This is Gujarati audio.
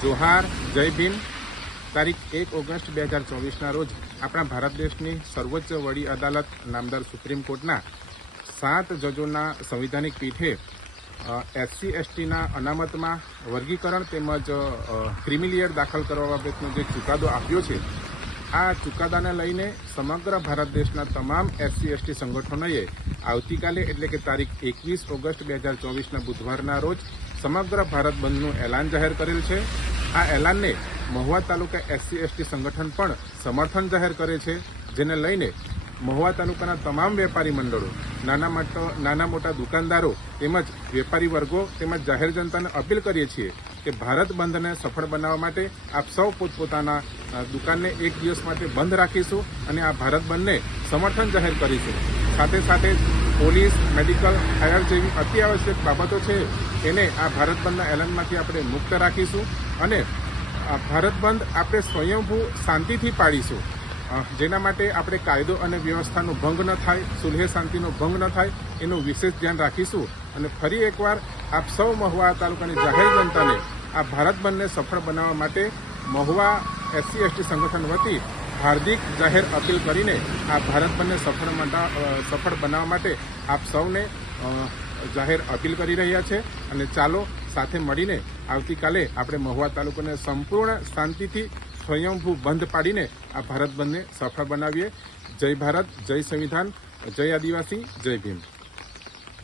જોહાર, જય ભીમ. તારીખ એક ઓગસ્ટ બે હજાર ચોવીસના રોજ આપણા ભારત દેશની સર્વોચ્ચ વડી અદાલત નામદાર સુપ્રીમ કોર્ટના સાત જજોના સંવિધાનિક પીઠે એસસી, એસટીના અનામતમાં વર્ગીકરણ તેમજ ક્રિમિલિયર દાખલ કરવા બાબતનો જે ચુકાદો આપ્યો છે, આ ચુકાદાને લઈને સમગ્ર ભારત દેશના તમામ એસસી, એસટી સંગઠનોએ આવતીકાલે એટલે કે તારીખ એકવીસ ઓગસ્ટ બે હજાર ચોવીસના બુધવારના રોજ સમગ્ર ભારત બંધનું એલાન જાહેર કરેલ છે. આ એલાનને મહુવા તાલુકા એસસી એસટી સંગઠન પણ સમર્થન જાહેર કરે છે, જેને લઈને મહુવા તાલુકાના તમામ વેપારી મંડળો, નાના મોટા નાના મોટા દુકાનદારો તેમજ વેપારી વર્ગો તેમજ જાહેર જનતાને અપીલ કરીએ છીએ કે ભારત બંધને સફળ બનાવવા માટે આપ સૌ પોતપોતાના દુકાનને એક દિવસ માટે બંધ રાખીશું અને આ ભારત બંધને સમર્થન જાહેર કરીશું. સાથે સાથે પોલીસ, મેડિકલ, ફાયર જેવી અતિ આવશ્યક બાબતો છે, એને આ ભારત બંધના એલનમાંથી આપણે મુક્ત રાખીશું અને ભારત બંધ આપણે સ્વયંભૂ શાંતિથી પાડીશું. જેના માટે આપણે કાયદો અને વ્યવસ્થાનો ભંગ ન થાય, સુલહે શાંતિનો ભંગ ન થાય, એનું વિશેષ ધ્યાન રાખીશું. અને ફરી એકવાર આપ સૌ મહુવા તાલુકાની જાહેર જનતાને આ ભારત બંધને સફળ બનાવવા માટે મહુવા એસસી, એસટી સંગઠન વતી હાર્દિક જાહેર અપીલ કરીને આ ભારત બંને સફળ સફળ બનાવવા માટે આપ સૌને જાહેર અપીલ કરી રહ્યા છે અને ચાલો સાથે મળીને આવતીકાલે આપણે મહુવા તાલુકાને સંપૂર્ણ શાંતિથી સ્વયંભૂ બંધ પાડીને આ ભારત બંધને સફળ બનાવીએ. જય ભારત, જય સંવિધાન, જય આદિવાસી, જય ભીમ.